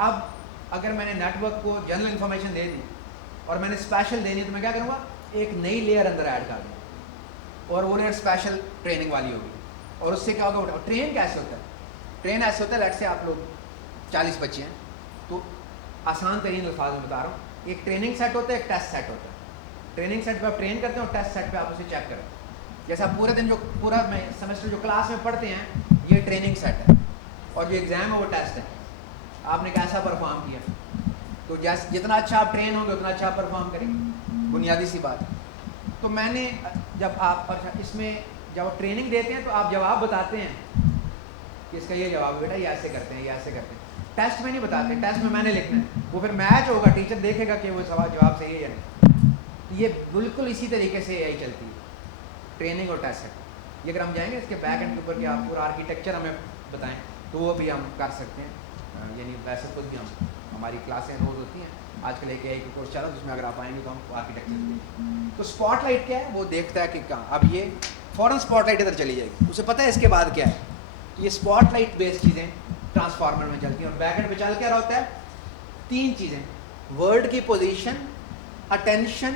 اب اگر میں نے نیٹ ورک کو جنرل انفارمیشن دے دی اور میں نے اسپیشل دینی تو میں کیا کروں گا, ایک نئی لیئر اندر ایڈ کر دوں اور وہ لیئر اسپیشل ٹریننگ والی ہوگی. اور اس سے کیا ہوگا, ٹرین کیسے ہوتا ہے, ٹرین ایسے ہوتا ہے لیٹ سے آپ لوگ 40 بچے ہیں, تو آسان ترین الفاظ میں بتا رہا ہوں, ایک ٹریننگ سیٹ ہوتا ہے, ایک ٹیسٹ سیٹ ہوتا ہے. ٹریننگ سیٹ پہ آپ ٹرین کرتے ہیں اور ٹیسٹ سیٹ پہ آپ اسے چیک کریں. جیسے آپ پورے دن جو پورا سیمسٹر جو کلاس میں پڑھتے ہیں یہ ٹریننگ سیٹ ہے, اور جو ایگزام ہے وہ ٹیسٹ ہے. آپ نے کیسا پرفارم کیا, تو جتنا اچھا آپ ٹرین ہوں گے اتنا اچھا آپ پرفارم کریں گے, بنیادی سی بات. تو میں نے جب آپ اس میں جب آپ ٹریننگ دیتے ہیں تو آپ جواب بتاتے ہیں کہ اس کا یہ جواب بیٹا یہ ایسے کرتے ہیں, یہ ایسے کرتے ہیں. ٹیسٹ میں نہیں بتاتے, ٹیسٹ میں نے لکھنا ہے, وہ پھر میچ ہوگا, ٹیچر دیکھے گا کہ وہ سوال جواب صحیح ہے یا نہیں. یہ بالکل اسی طریقے سے AI چلتی ہے, ٹریننگ اور ٹیسٹ. یہ اگر ہم جائیں گے اس کے بیک اینڈ کے اوپر کہ آپ پورا آرکیٹیکچر ہمیں بتائیں تو وہ بھی ہم کر سکتے ہیں. یعنی ویسے خود بھی ہماری کلاسیں روز ہوتی ہیں. آج کل ایک AI کا کورس چلا جس میں اگر آپ آئیں گے تو ہم آرکیٹیکچر دیں گے. تو اسپاٹ لائٹ کیا ہے, وہ دیکھتا ہے کہ کہاں, اب یہ فوراً اسپاٹ لائٹ ادھر چلی جائے گی, اسے پتہ ہے اس کے بعد کیا ہے. یہ اسپاٹ لائٹ بیس چیزیں ٹرانسفارمر میں چلتی ہیں, اور بیک اینڈ پہ چل کے رہا ہوتا ہے 3 چیزیں, ورڈ کی پوزیشن, اٹینشن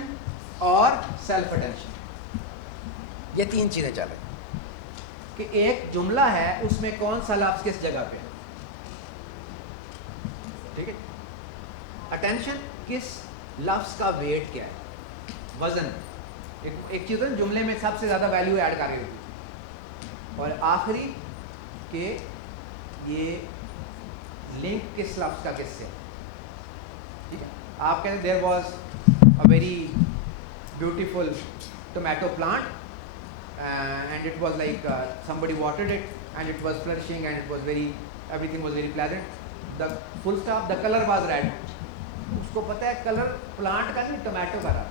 اور سیلف اٹینشن. یہ 3 چیزیں چل رہی کہ ایک جملہ ہے اس میں کون سا لفظ کس جگہ پہ ہے. ٹھیک ہے, اٹینشن کس لفظ کا ویٹ کیا ہے, وزن. ایک چیز ہے جملے میں سب سے زیادہ ویلیو ایڈ کر رہی ہوتی ہے. اور آخری کہ یہ لنک کس لفظ کا کس سے. ٹھیک ہے, آپ کہتے ہیں there was a very beautiful tomato plant and it was like somebody watered it and it was flourishing and it was everything was very pleasant. The full stop, the color was red. اس کو پتہ ہے colour plant کا نہیں, tomato کا تھا.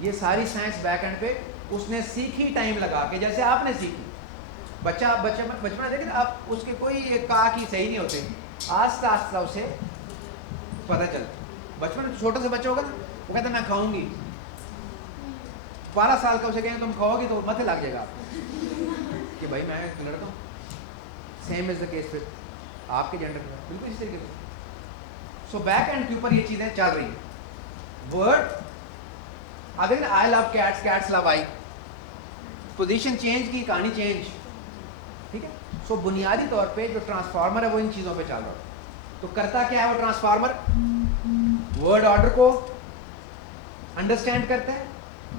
یہ ساری science back and پہ اس نے سیکھی ٹائم لگا کے, جیسے آپ نے سیکھی. بچپن میں دیکھیں آپ اس کے کوئی کہا کہ صحیح نہیں ہوتے, آہستہ آہستہ اسے پتہ چلتا. بچپن میں چھوٹے سے بچہ ہوگا نا, وہ کہتا ہے میں کھاؤں گی. 12 سال کا اسے کہیں تم کھاؤ گی تو متھے لگ جائے گا کہ بھائی میں لڑکا ہوں. سیم از دا کیس پھر آپ کے جینڈر میں بالکل اسی طریقے سے. سو بیک اینڈ کے اوپر یہ چیزیں چل رہی ہیں. ورڈ اگر آئی لو کیٹس, کیٹس لو آئی, پوزیشن چینج کی, کہانی چینج. ٹھیک ہے, سو بنیادی طور پہ جو ٹرانسفارمر ہے وہ ان چیزوں پہ چل رہا ہے. تو کرتا کیا ہے وہ ٹرانسفارمر, ورڈ آرڈر کو انڈرسٹینڈ کرتا ہے,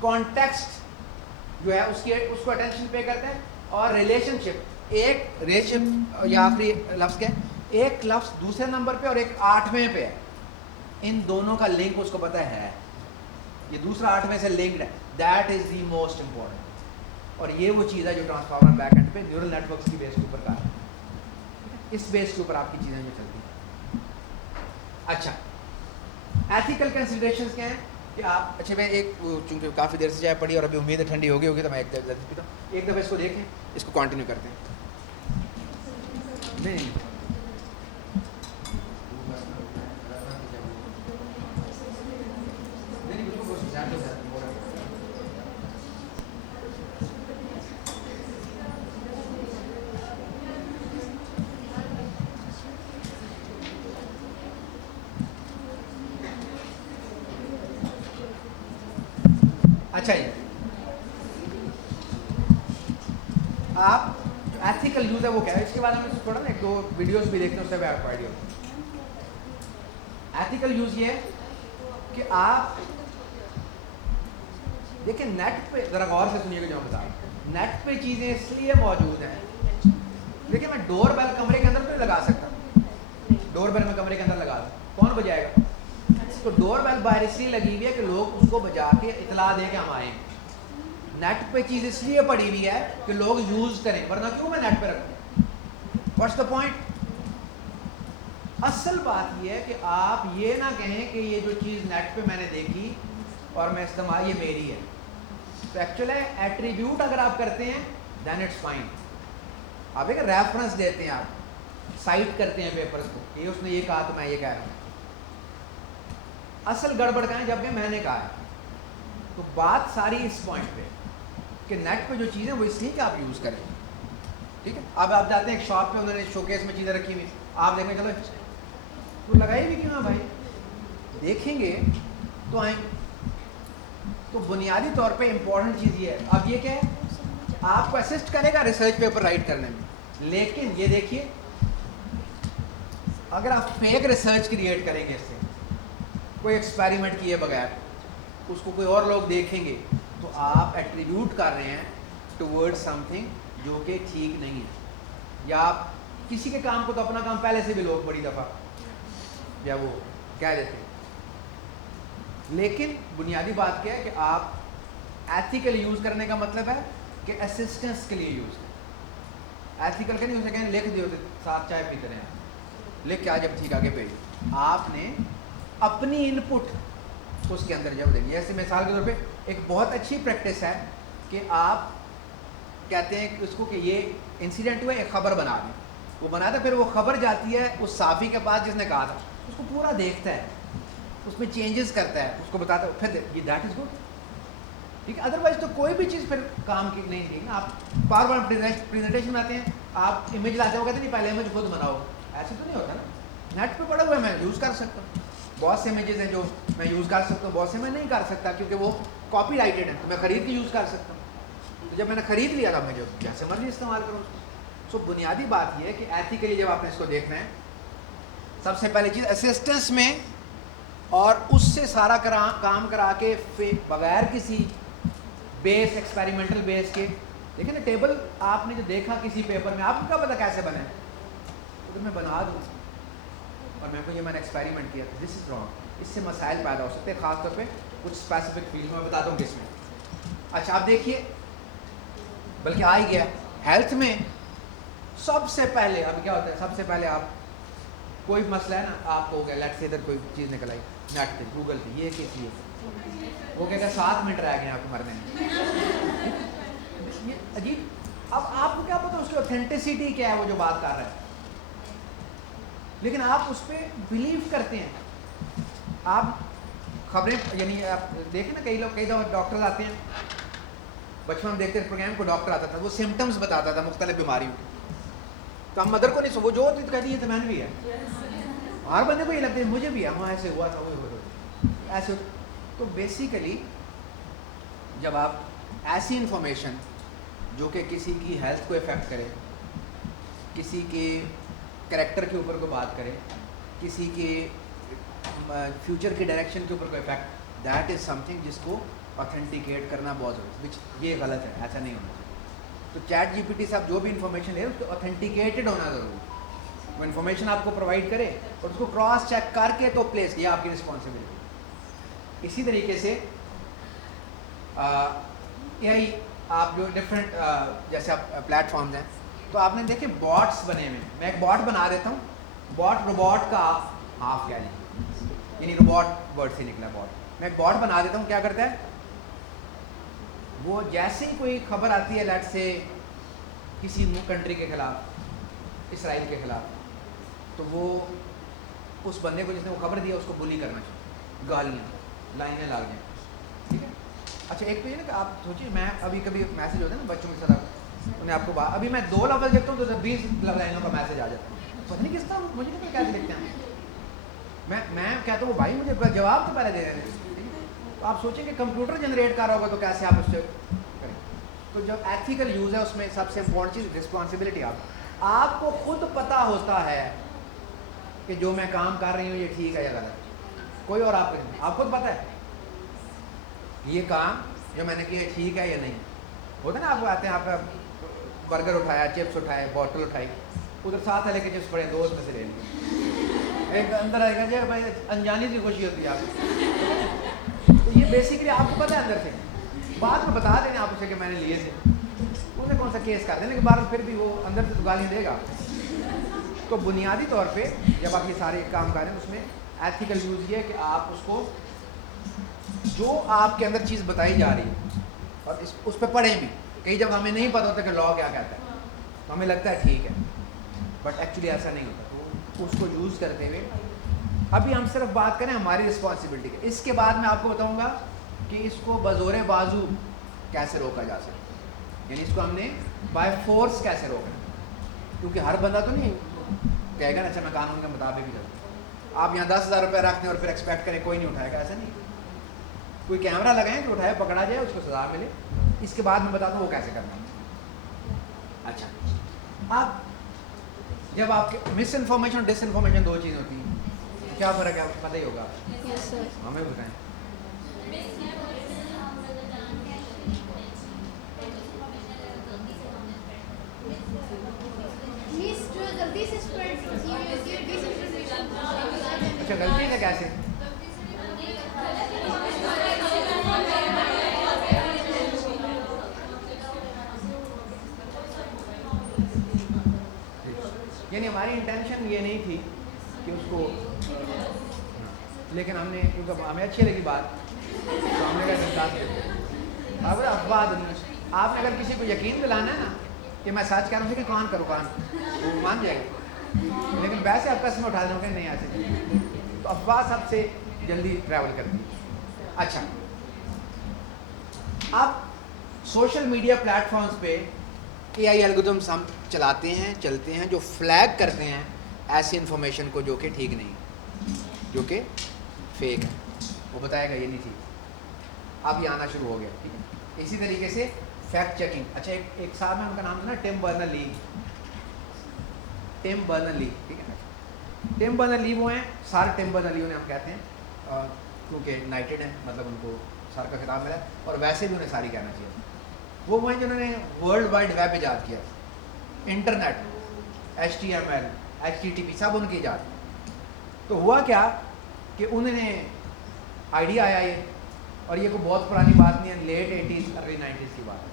کانٹیکسٹ جو ہے اس کو اٹینشن پے کرتا ہے, اور ریلیشن شپ, ایک ریلیشن یا آخری لفظ کیا ہے, ایک لفظ دوسرے نمبر پہ اور ایک 8ویں پہ ہے, ان دونوں کا لنک اس کو پتہ ہے, یہ دوسرا 8ویں سے لنکڈ ہے. That is the most important. اور یہ وہ چیز ہے جو ٹرانسفارمر بیک اینڈ پہ نیورل نیٹ ورکس کی بیس کے اوپر کار ہے. اس بیس کے اوپر آپ کی چیزیں جو چلتی ہیں. اچھا, ایتھیکل کنسیڈریشنز کیا ہیں کہ آپ, اچھا میں ایک چونکہ کافی دیر سے چائے پڑی اور ابھی امید ہے ٹھنڈی ہوگی تو میں ایک دفعہ پیتا ہوں. ایک دفعہ اس کو دیکھیں, اس کو کنٹینیو کرتے ہیں. نہیں اچھا جی, آپ جو ایتھیکل یوز ہے وہ کیا ہے, اس کے بارے میں تھوڑا نا 1-2 ویڈیوز بھی دیکھتے ہیں, اس سے بھی آپ آئیڈیا ہوتا ہے. ایتھیکل یوز یہ ہے کہ آپ دیکھیں نیٹ پہ, ذرا غور سے سنیے گا جو میں بتا رہا ہوں. نیٹ پہ چیزیں اس لیے موجود ہیں, دیکھیں میں ڈور بیل کمرے کے اندر تو نہیں لگا سکتا, ڈور بیل میں کمرے کے اندر لگا دوں, کون بجائے گا؟ تو ڈور بیل باہر اس لیے لگی ہوئی ہے کہ لوگ اس کو بجا کے اطلاع دیں کہ ہم آئیں. نیٹ پہ چیز اس لیے پڑی ہوئی ہے کہ لوگ یوز کریں, ورنہ کیوں میں نیٹ پہ رکھوں؟ What's the point? اصل بات یہ ہے کہ آپ یہ نہ کہیں کہ یہ جو چیز نیٹ پہ میں نے دیکھی اور میں استعمال, یہ میری ہے. تو ایکچولی ایٹریبیوٹ اگر آپ کرتے ہیں دین اٹس فائن. آپ ایک ریفرنس دیتے ہیں, آپ سائٹ کرتے ہیں پیپرز کو, یہ اس نے یہ کہا تو میں یہ کہہ رہا ہوں. اصل گڑبڑ کہاں ہے, جب کہ میں نے کہا ہے. تو بات ساری اس پوائنٹ پہ کہ نیٹ پہ جو چیزیں وہ اس لیے کہ آپ یوز کریں. ٹھیک ہے, اب آپ جاتے ہیں ایک شاپ پہ, انہوں نے شو کیس میں چیزیں رکھی ہوئی, آپ دیکھیں چلو تو لگائی بھی کیوں ہے بھائی, دیکھیں گے تو آئیں. تو بنیادی طور پہ امپورٹنٹ چیز یہ ہے. اب یہ کیا ہے, آپ کو اسسٹ کرے گا ریسرچ پیپر رائٹ کرنے میں, لیکن یہ دیکھیے اگر آپ فیک ریسرچ کریٹ کریں گے, اس سے کوئی ایکسپیریمنٹ کیے بغیر اس کو کوئی اور لوگ دیکھیں گے, تو آپ ایٹریبیوٹ کر رہے ہیں ٹورڈ سم تھنگ جو کہ ٹھیک نہیں ہے. یا آپ کسی کے کام کو تو اپنا کام پہلے سے بھی لوگ بڑی دفعہ یا وہ کہہ دیتے ہیں. لیکن بنیادی بات کیا ہے کہ آپ ایتھیکل یوز کرنے کا مطلب ہے کہ اسسٹنس کے لیے یوز کریں. ایتھیکل کا نہیں ہو سکے لکھ دیو ساتھ چائے پیتے رہے, لکھ کے جب ٹھیک آگے بھیج, آپ نے اپنی ان پٹ اس کے اندر جب دیں گے. جیسے مثال کے طور پہ ایک بہت اچھی پریکٹس ہے کہ آپ کہتے ہیں اس کو کہ یہ انسیڈنٹ ہوا, ایک خبر بنا دیں, وہ بناتا ہے, پھر وہ خبر جاتی ہے اس صحافی کے پاس جس نے کہا تھا, اس کو پورا دیکھتا ہے, اس میں چینجز کرتا ہے, اس کو بتاتا ہے, پھر یہ دیٹ از گڈ, ٹھیک ہے. ادروائز تو کوئی بھی چیز پھر کام کی نہیں تھی. آپ پاور پوائنٹ پریزنٹیشن بناتے ہیں, آپ امیج لاتے ہو, کہتے ہیں نہیں پہلے امیج خود بناؤ, ایسے تو نہیں ہوتا نا. نیٹ پہ پڑا ہوا ہے, میں یوز کر سکتا ہوں. بہت سے امیجز ہیں جو میں یوز کر سکتا ہوں, بہت سے میں نہیں کر سکتا کیونکہ وہ کاپی رائٹڈ ہیں, تو میں خرید کے یوز کر سکتا ہوں. تو جب میں نے خرید لیا تھا, میں جو جیسے مرضی استعمال کروں. سو بنیادی بات یہ ہے کہ ایتھیکلی جب آپ نے اس کو دیکھنا ہے, سب سے پہلی چیز اسسٹنس میں, اور اس سے سارا کام کرا کے بغیر کسی بیس ایکسپیریمنٹل بیس کے. دیکھیں نا ٹیبل آپ نے جو دیکھا کسی پیپر میں, آپ کو کیا پتا کیسے بنے, تو میں بنا دوں اور میں کو یہ میں نے ایکسپیریمنٹ کیا, دس از رانگ. اس سے مسائل پیدا ہو سکتے ہیں, خاص طور پہ کچھ اسپیسیفک فیلڈ میں بتاتا ہوں کس میں. اچھا آپ دیکھیے, بلکہ آ ہی گیا ہیلتھ میں. سب سے پہلے اب کیا ہوتا ہے, سب سے پہلے آپ کوئی مسئلہ ہے نا, آپ کو ہو گیا لیٹ سے ادھر کوئی چیز نکل آئی نیٹ پہ گوگل پہ, یہ کس لیے, وہ کہتا ہے 7 منٹ رہ گئے آپ کو مرنے میں. یہ عجیب. اب آپ کو کیا پتا اس کی اوتھینٹسٹی کیا ہے, وہ جو بات کر رہا ہے, لیکن آپ اس پہ بلیو کرتے ہیں. آپ خبریں یعنی آپ دیکھیں نا, کئی لوگ کئی دفعہ ڈاکٹر آتے ہیں, بچپن میں دیکھتے پروگرام کو ڈاکٹر آتا تھا, وہ سمٹمس بتاتا تھا مختلف بیماریوں, تو ہم مدر کو نہیں, وہ جو ہوتی تو کہتی ہے تو میں نے بھی ہے, ہر بندے کو یہ لگتا ہے مجھے بھی ہے, وہاں ایسے ہوا تھا, وہ ایسے. تو بیسیکلی جب آپ ایسی انفارمیشن جو کہ کسی کی ہیلتھ کو افیکٹ کرے, کسی کے کریکٹر کے اوپر کوئی بات کرے, کسی کے فیوچر کی ڈائریکشن کے اوپر کوئی effect, that is something جس کو اوتھینٹیکیٹ کرنا بہت ضروری ہے, وچ یہ غلط ہے, ایسا نہیں ہونا چاہیے. تو چیٹ جی پی ٹی سے آپ جو بھی انفارمیشن لے, اس کو اوتھینٹیکیٹڈ ہونا ضروری ہے. وہ انفارمیشن آپ کو پرووائڈ کرے اور اس کو کراس چیک کر کے تو پلیس, یہ آپ کی رسپانسبلٹی. اسی طریقے سے یہی آپ جو ڈفرینٹ جیسے آپ پلیٹ فارمز ہیں, تو آپ نے دیکھے باٹس بنے ہوئے. میں ایک باٹ بنا دیتا ہوں, باٹ روبوٹ کا ہاف کہہ لیجیے, یعنی روبوٹ ورڈ سے نکلا باٹ. میں ایک باٹ بنا دیتا ہوں, کیا کرتا ہے وہ, جیسے ہی کوئی خبر آتی ہے لیٹ سے کسی کنٹری کے خلاف, اسرائیل کے خلاف, تو وہ اس بندے کو جس نے وہ خبر دیا اس کو بلی کرنا چاہیے, گالیاں, لائنیں لا دیں, ٹھیک ہے. اچھا ایک تو یہ نا کہ آپ سوچیے, میں ابھی کبھی میسج ہوتا ہے نا بچوں کے ساتھ, انہیں آپ کو ابھی میں 2 لفظ دیکھتا ہوں تو 20 لائنوں کا میسج آ جاتا ہے, پتہ نہیں کس طرح, مجھے نہیں پتا کیسے لکھتے ہیں. میں کہتا ہوں بھائی مجھے جواب تو پہلے دے رہے ہیں. تو آپ سوچیں کہ کمپیوٹر جنریٹ کر رہا ہوگا تو کیسے آپ اس سے کریں. تو جب ایتھیکل یوز ہے, اس میں سب سے امپورٹنٹ چیز رسپانسبلٹی. آپ کو خود پتہ ہوتا ہے کہ جو میں کام کر رہی ہوں یہ ٹھیک ہے یا غلط, کوئی اور آپ کو نہیں, آپ خود پتہ ہے یہ کام جو میں نے کیا ٹھیک ہے یا نہیں. ہوتا نا آپ کو آتے ہیں, آپ برگر اٹھایا, چپس اٹھائے, بوٹل اٹھائی, ادھر ساتھ ہے لے کے چپس پڑے, دوست میں سے لے لیے, ایک اندر آئے گا جی بھائی انجانی سی خوشی ہوتی ہے آپ کو. تو یہ بیسیکلی آپ کو پتہ ہے اندر سے, بعد میں بتا دیں آپ اسے کہ میں نے لیے تھے, انہیں کون سا کیس کر دیں, لیکن بعد پھر بھی وہ اندر سے تو گالی دے گا. تو بنیادی طور پہ جب آپ یہ سارے کام کریں, اس میں ایتھیکل یوز یہ ہے کہ آپ اس کو, جو آپ کے اندر چیز بتائی جا رہی ہے اور اس پہ پڑھیں بھی. کئی جب ہمیں نہیں پتہ ہوتا کہ لا کیا کہتا ہے, تو ہمیں لگتا ہے ٹھیک ہے, بٹ ایکچولی ایسا نہیں ہوتا. تو اس کو یوز کرتے ہوئے ابھی ہم صرف بات کریں ہماری رسپانسبلٹی کی. اس کے بعد میں آپ کو بتاؤں گا کہ اس کو بزور بازو کیسے روکا جا سکتا, یعنی اس کو ہم نے بائی فورس کیسے روکنا, کیونکہ ہر بندہ تو نہیں کہے گا نا اچھا میں قانون کے مطابق ہی چلوں. آپ یہاں 10,000 روپے رکھ دیں اور پھر ایکسپیکٹ کریں کوئی نہیں اٹھائے گا، ایسا نہیں. کوئی کیمرہ لگائیں کہ اٹھائے پکڑا جائے اس کو سزا ملے. اس کے بعد میں بتاتا ہوں وہ کیسے کرنا ہے. اچھا آپ جب آپ کے مس انفارمیشن اور ڈس انفارمیشن دو چیزیں ہوتی ہیں، کیا فرق ہے پتہ ہی ہوگا، ہمیں بتائیں. اچھا غلطی ہے کیسے؟ یعنی ہماری انٹینشن یہ نہیں تھی کہ اس کو، لیکن ہم نے کیونکہ ہمیں اچھی لگی بات تو ہم نے کہا اب افواہ دنیا. آپ نے اگر کسی کو یقین دلانا ہے نا کہ میں سچ کہہ رہا ہوں کہ کون کرو کون، وہ مان جائے گا. لیکن ویسے آپ قسم اٹھا دیں کہ نہیں ایسے، تو افواہ سب سے جلدی ٹریول کرتی ہے. اچھا اب سوشل میڈیا پلیٹ فارمز پہ اے آئی الگورتھمس ہم چلاتے ہیں چلتے ہیں جو فلیگ کرتے ہیں ایسی انفارمیشن کو جو کہ ٹھیک نہیں، جو کہ فیک ہے. وہ بتائے گا یہ نہیں ٹھیک. اب یہ آنا شروع ہو گیا. ٹھیک ہے. اسی طریقے سے فیکٹ چیکنگ. اچھا ایک صاحب ہے ان کا نام تھا نا ٹم برنر لی. ٹم برنر لی، ٹھیک ہے. ٹم برنر لی وہ ہیں، سارے ٹم برنر لی انہیں ہم کہتے ہیں کیونکہ یونائٹیڈ ہیں، مطلب ان کو سر کا خطاب ملا اور ویسے بھی انہیں ساری کہنا چاہیے. وہ ہیں جنہوں نے ورلڈ وائڈ ویب ایجاد کیا، انٹرنیٹ، HTML HTTP سب ان کی ایجاد. تو ہوا کیا کہ انہوں نے آئیڈیا آیا یہ، اور یہ کوئی بہت پرانی بات نہیں ہے، لیٹ 80s ارلی 90s کی بات ہے.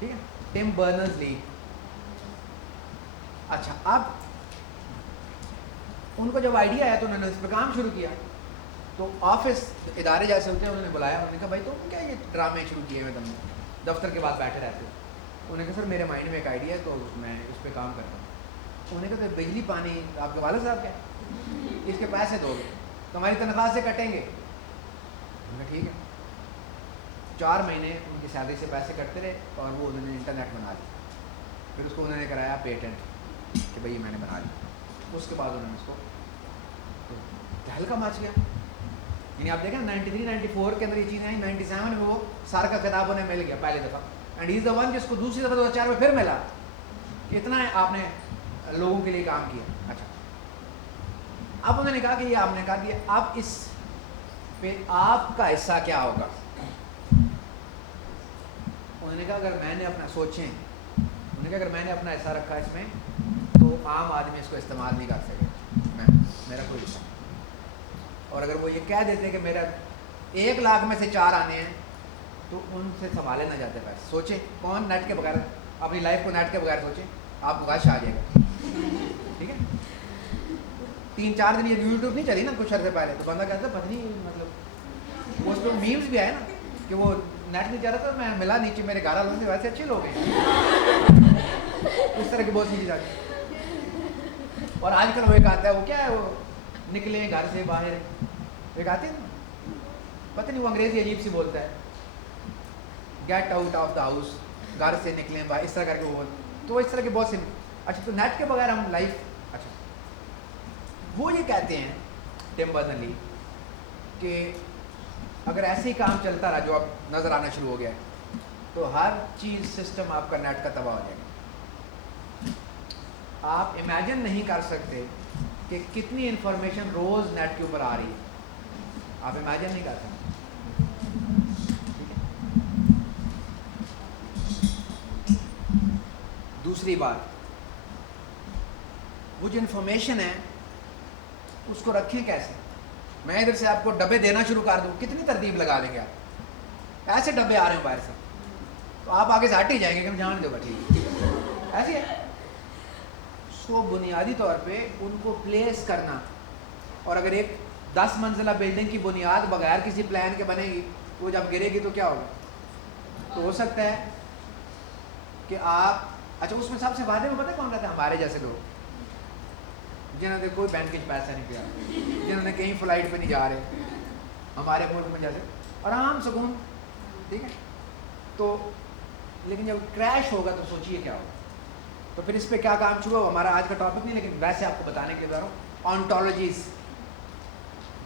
ٹھیک ہے. ٹم برنرز لی. اچھا اب ان کو جب آئیڈیا آیا تو انہوں نے اس پہ کام شروع کیا. تو آفس ادارے جیسے ہوتے ہیں انہوں نے بلایا، انہوں نے کہا بھائی تم کیا یہ ڈرامے شروع کیے ہوئے تم نے دفتر کے بعد بیٹھے رہتے ہو. انہوں نے کہا سر میرے مائنڈ میں ایک آئیڈیا ہے تو میں اس پہ کام کرتا ہوں. انہوں نے کہا تو بجلی پانی آپ کے والد صاحب کیا، اس کے پیسے دو گے تو ہماری تنخواہ سے کٹیں گے. انہوں نے ٹھیک ہے. 4 مہینے ان کی سیلری سے پیسے کٹتے رہے اور وہ انہوں نے انٹرنیٹ بنا لیا. پھر اس کو انہوں نے کرایا پیٹنٹ کہ بھائی میں نے بنا لیا. اس کے بعد انہوں نے اس کو تو تہلکہ مچ گیا. یعنی آپ دیکھیں 93 94 کے اندر یہ چیزیں آئیں، 97 میں وہ سار کا خطاب انہیں مل گیا پہلی دفعہ. And he is the one جس کو دوسری دفعہ 2004 میں پھر ملا. اتنا ہے آپ نے لوگوں کے لیے کام کیا. اچھا اب انہوں نے کہا کہ یہ آپ نے کہا کہ اب اس پہ آپ کا حصہ کیا ہوگا. انہوں نے کہا اگر میں نے اپنا سوچیں، انہوں نے کہا اگر میں نے اپنا حصہ رکھا اس میں تو عام آدمی اس کو استعمال نہیں کر سکے، میرا کوئی حصہ. اور اگر وہ یہ کہہ دیتے کہ میرا 1 لاکھ میں سے 4 آنے ہیں تو ان سے سنبھالے نہ جاتے پیسے. سوچیں کون نیٹ کے بغیر اپنی لائف کو نیٹ کے بغیر سوچیں، آپ کو غش آ جائے گا. ٹھیک ہے. 3-4 دن یہ یوٹیوب نہیں چلی نا کچھ عرصے پہلے تو بندہ کہتا پتہ نہیں مطلب اس پہ میمز بھی آئے نا کہ وہ نیٹ نہیں چل رہا تھا، میں ملا نیچے میرے گھر والوں سے ویسے اچھے لوگ ہیں. اس طرح کی بہت سی چیزیں آتی. اور آج کل وہ ایک آتا ہے وہ کیا ہے وہ نکلے گھر سے باہر، ایک آتے ہیں پتہ نہیں وہ انگریزی عجیب سی بولتا ہے، get out of the house, گھر سے نکلیں باہر، اس طرح کر کے وہ تو اس طرح کے بہت سے. اچھا تو نیٹ کے بغیر ہم لائف. اچھا وہ یہ کہتے ہیں ٹم برنر لی کہ اگر ایسے ہی کام چلتا رہا جو اب نظر آنا شروع ہو گیا تو ہر چیز سسٹم آپ کا نیٹ کا تباہ ہو جائے گا. آپ امیجن نہیں کر سکتے کہ کتنی انفارمیشن روز نیٹ کے اوپر آ رہی ہے، آپ امیجن نہیں کر سکتے. دوسری بات، وہ جو انفارمیشن ہے اس کو رکھیں کیسے. میں ادھر سے آپ کو ڈبے دینا شروع کر دوں، کتنی ترتیب لگا لیں گے آپ. ایسے ڈبے آ رہے ہیں باہر سے تو آپ آگے سے ہٹ ہی جائیں گے کہ جان دو ٹھیک ایسے ہے. سو بنیادی طور پہ ان کو پلیس کرنا، اور اگر ایک 10 منزلہ بلڈنگ کی بنیاد بغیر کسی پلان کے بنے گی تو جب گرے گی تو کیا ہوگا. تو ہو سکتا ہے کہ آپ اچھا اس میں سب سے وعدے میں پتہ کون رہتا ہے، ہمارے جیسے لوگ جنہوں نے کوئی بینک کے پیسہ نہیں پیا، جنہوں نے کہیں فلائٹ پہ نہیں جا رہے، ہمارے ملک میں جیسے آرام سکون. ٹھیک ہے. تو لیکن جب کریش ہوگا تو سوچیے کیا ہوگا. تو پھر اس پہ کیا کام شروع ہو، ہمارا آج کا ٹاپک نہیں لیکن ویسے آپ کو بتانے کے لیے بتا رہا ہوں. آنٹولوجیز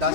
10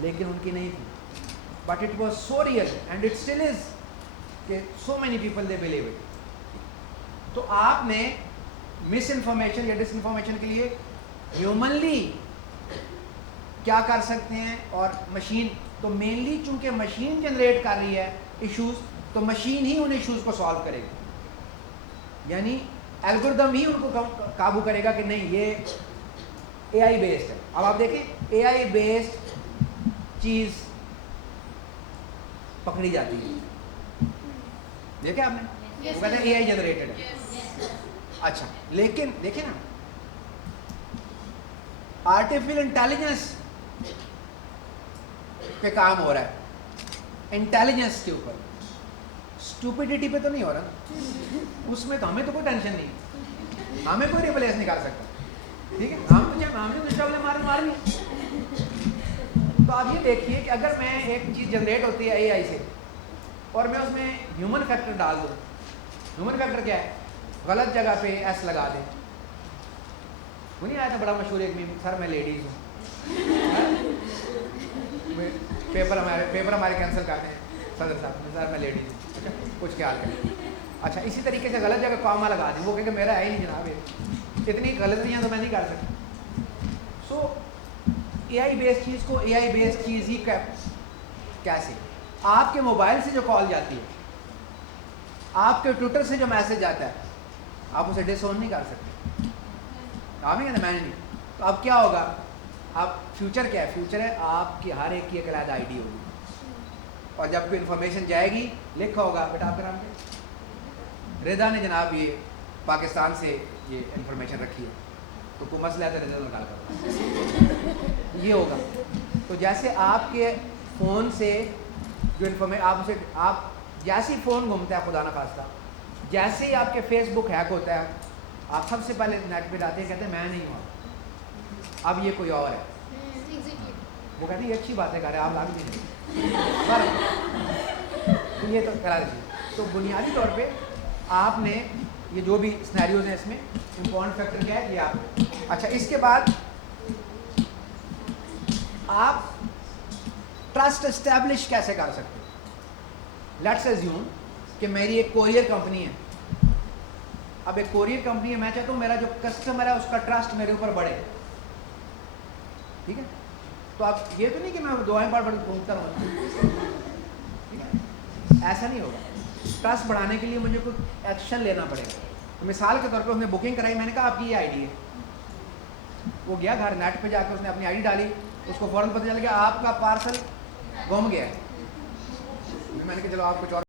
لیکن ان کی نہیں تھی. But it was so real and it still is کہ so many people they believe it. تو آپ نے مس انفارمیشن یا ڈس انفارمیشن کے لیے ہیومنلی کیا کر سکتے ہیں, اور مشین تو مینلی چونکہ مشین جنریٹ کر رہی ہے ایشوز, تو مشین ہی ان ایشوز کو سالو کرے گی, یعنی الگوریدم ہی ان کو قابو کرے گا کہ نہیں یہ اے آئی بیسڈ ہے. اب آپ دیکھیں اے آئی بیسڈ چیز پکڑی جاتی ہے, دیکھیں آپ نے, وہ کہتے ہیں اے آئی جنریٹڈ ہے. اچھا لیکن دیکھیں نا آرٹیفیشل انٹیلیجنس پہ کام ہو رہا ہے, انٹیلیجنس کے اوپر, اسٹوپیڈیٹی پہ تو نہیں ہو رہا نا, اس میں تو ہمیں تو کوئی ٹینشن نہیں, ہمیں کوئی ریپلیس نہیں کر سکتا, ٹھیک ہے, ہم تو چاہے ہم نے انسٹاگرام مارنی. تو آپ یہ دیکھیے کہ اگر میں ایک چیز جنریٹ ہوتی ہے اے آئی سے اور میں اس میں ہیومن فیکٹر ڈال دوں, ہیومن فیکٹر کیا ہے, غلط جگہ پہ ایس لگا دیں. وہ نہیں آیا تھا بڑا مشہور ایک میم, سر میں لیڈیز ہوں, پیپر ہمارے کینسل کرتے ہیں صدر صاحب, سر میں لیڈیز ہوں, اچھا کچھ خیال کریں. اچھا اسی طریقے سے غلط جگہ کامہ لگا دیں, وہ کہ میرا ہے ہی نہیں جناب, اتنی غلطیاں تو میں نہیں کر سکتا. سو اے آئی بیس چیز کو اے آئی بیس چیز ہی کیسے, آپ کے موبائل سے جو کال جاتی ہے, آپ کے ٹویٹر سے جو میسج آتا ہے, آپ اسے ڈس آن نہیں کر سکتے, آپ نہیں کہتے میں نہیں. تو اب کیا ہوگا, اب فیوچر کیا ہے, فیوچر ہے آپ کی ہر ایک کی ایک علیحدہ آئی ڈی ہوگی, اور جب کوئی انفارمیشن جائے گی لکھا ہوگا بیٹا آپ کا نام کیا, رضا نے جناب یہ پاکستان سے یہ انفارمیشن رکھی ہے, تو کوئی مسئلہ ہے تو رضا نکال کر یہ ہوگا. تو جیسے آپ کے فون سے جو آپ جیسے ہی فون گھومتا ہے خدا نخواستہ, جیسے ہی آپ کے فیس بک ہیک ہوتا ہے, آپ سب سے پہلے نیٹ پہ جاتے ہیں, کہتے ہیں میں نہیں ہوں, اب یہ کوئی اور ہے. وہ کہتے ہیں یہ اچھی بات ہے, کہہ رہے آپ لاگ بھی نہیں پر یہ تو کرا دیجیے. تو بنیادی طور پہ آپ نے یہ جو بھی سنیریوز ہیں اس میں امپورٹنٹ فیکٹر کیا ہے یہ آپ. اچھا اس کے بعد آپ ٹرسٹ اسٹیبلش کیسے کر سکتے ہیں. لیٹس ایزیوم کہ میری ایک کوریئر کمپنی ہے, اب ایک کوریئر کمپنی ہے, میں چاہتا ہوں میرا جو کسٹمر ہے اس کا ٹرسٹ میرے اوپر بڑھے, ٹھیک ہے. تو اب یہ تو نہیں کہ میں دعائیں پڑھ گھومتا رہوں, ٹھیک ہے, ایسا نہیں ہوگا. ٹرسٹ بڑھانے کے لیے مجھے کوئی ایکشن لینا پڑے گا. مثال کے طور پہ اس نے بکنگ کرائی, میں نے کہا آپ کی یہ آئی ڈی ہے, وہ گیا گھر نیٹ پہ جا کے اس نے اپنی آئی ڈی ڈالی, اس کو فوراً پتہ چل گیا آپ کا پارسل گم گیا ہے. میں نے کہا چلو آپ کچھ اور